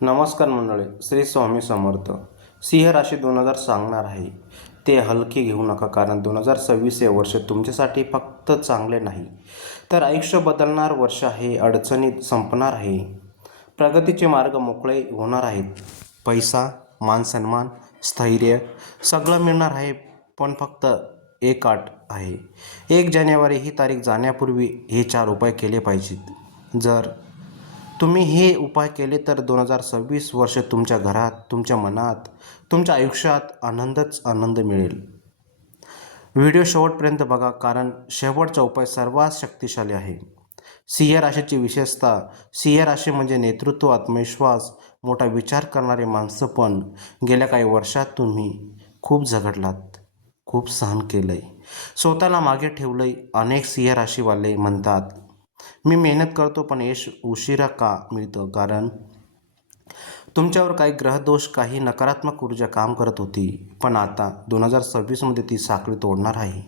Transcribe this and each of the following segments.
नमस्कार मंडळी, श्री स्वामी समर्थ. सिंह राशी 2000 सांगणार आहे ते हलके घेऊ नका, कारण 2026 हे वर्ष तुमच्यासाठी फक्त चांगले नाही तर आयुष्य बदलणार वर्ष आहे. अडचणीत संपणार आहे, प्रगतीचे मार्ग मोकळे होणार आहेत. पैसा, मानसन्मान, स्थैर्य सगळं मिळणार आहे, पण फक्त एक अट आहे. 1 जानेवारी ही तारीख जाण्यापूर्वी हे 4 उपाय केले पाहिजेत. जर तुम्ही हे उपाय केले तर 2026 वर्ष तुमच्या घरात, तुमच्या मनात, तुमच्या आयुष्यात आनंदच आनंद मिळेल. व्हिडिओ शेवटपर्यंत बघा, कारण शेवटचा उपाय सर्वात शक्तिशाली आहे. सिंह राशीची विशेषता. सिंह राशी म्हणजे नेतृत्व, आत्मविश्वास, मोठा विचार करणारे माणसं. पण गेल्या काही वर्षात तुम्ही खूप झगडलात, खूप सहन केलंय, स्वतःला मागे ठेवलंय. अनेक सिंह राशीवाले म्हणतात, मी मेहनत करतो पण यश उशिरा का मिळतं? कारण तुमच्यावर काही ग्रहदोष, काही नकारात्मक ऊर्जा काम करत होती. पण आता 2026मध्ये ती साखळी तोडणार आहे.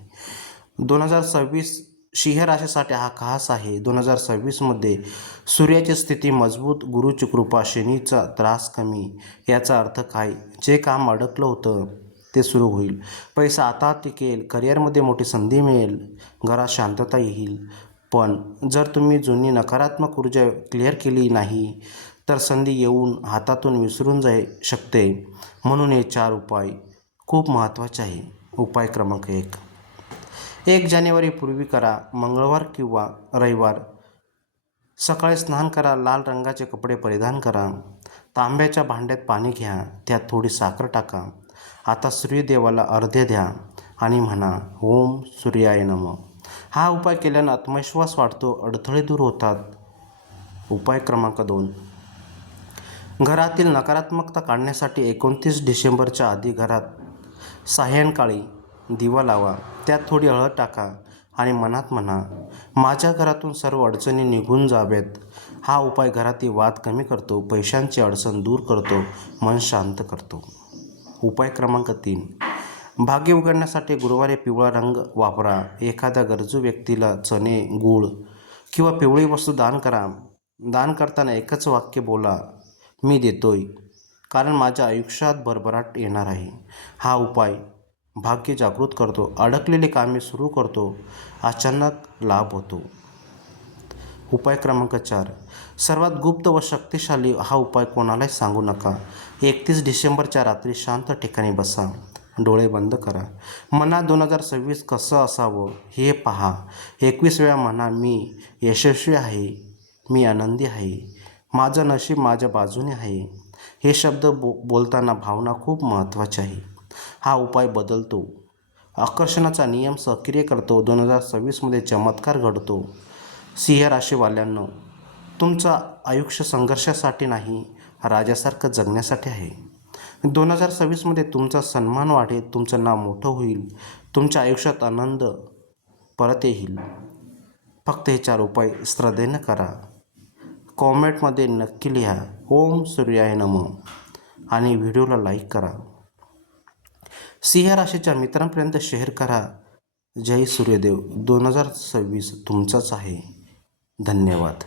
2026 सिंह राशीसाठी हा खास आहे. 2026मध्ये सूर्याची स्थिती मजबूत, गुरुची कृपा, शनीचा त्रास कमी. याचा अर्थ काय? जे काम अडकलं होतं ते सुरू होईल. पैसा आता टिकेल, करिअरमध्ये मोठी संधी मिळेल, घरात शांतता येईल. पण जर तुम्ही जुनी नकारात्मक ऊर्जा क्लिअर केली नाही तर संधी येऊन हातातून विसरून जाऊ शकते. म्हणून हे 4 उपाय खूप महत्त्वाचे आहे. उपाय क्रमांक 1 जानेवारीपूर्वी करा. मंगळवार किंवा रविवार सकाळी स्नान करा, लाल रंगाचे कपडे परिधान करा, तांब्याच्या भांड्यात पाणी घ्या, त्यात थोडी साखर टाका. आता सूर्यदेवाला अर्घ्य द्या आणि म्हणा, ओम सूर्याय नमः. हा उपाय केल्यानं आत्मविश्वास वाढतो, अडथळे दूर होतात. उपाय क्रमांक 2 घरातील नकारात्मकता काढण्यासाठी 29 डिसेंबरच्या आधी घरात सायंकाळी दिवा लावा, त्यात थोडी हळद टाका आणि मनात म्हणा, माझ्या घरातून सर्व अडचणी निघून जाव्यात. हा उपाय घरातील वाद कमी करतो, पैशांची अडचण दूर करतो, मन शांत करतो. उपाय क्रमांक 3 भाग्य उघडण्यासाठी गुरुवारी पिवळा रंग वापरा. एखाद्या गरजू व्यक्तीला चणे, गूळ किंवा पिवळी वस्तू दान करा. दान करताना एकच वाक्य बोला, मी देतोय कारण माझ्या आयुष्यात भरभराट येणार आहे. हा उपाय भाग्य जागृत करतो, अडकलेली कामे सुरू करतो, अचानक लाभ होतो. उपाय क्रमांक 4 सर्वात गुप्त व शक्तिशाली. हा उपाय कोणालाही सांगू नका. 31 डिसेंबरच्या रात्री शांत ठिकाणी बसा, डोळे बंद करा. मनात 2026 कसं असावं हे पहा. 21 वेळा म्हणा, मी यशस्वी आहे, मी आनंदी आहे, माझं नशीब माझ्या बाजूने आहे. हे शब्द बोलताना भावना खूप महत्त्वाची आहे. हा उपाय बदलतो आकर्षणाचा नियम, सक्रिय करतो. 2026मध्ये चमत्कार घडतो. सिंह राशीवाल्यांनो, तुमचं आयुष्य संघर्षासाठी नाही, राजासारखं जगण्यासाठी आहे. 2026मध्ये तुमचा सन्मान वाढेल, तुमचं नाव मोठं होईल, तुमच्या आयुष्यात आनंद परत येईल. फक्त हे 4 उपाय श्रद्धेनं करा. कॉमेंटमध्ये नक्की लिहा, ओम सूर्याय नमः आणि व्हिडिओला लाईक करा. सिंह राशीच्या मित्रांपर्यंत शेअर करा. जय सूर्यदेव. 2026 तुमचाच आहे. धन्यवाद.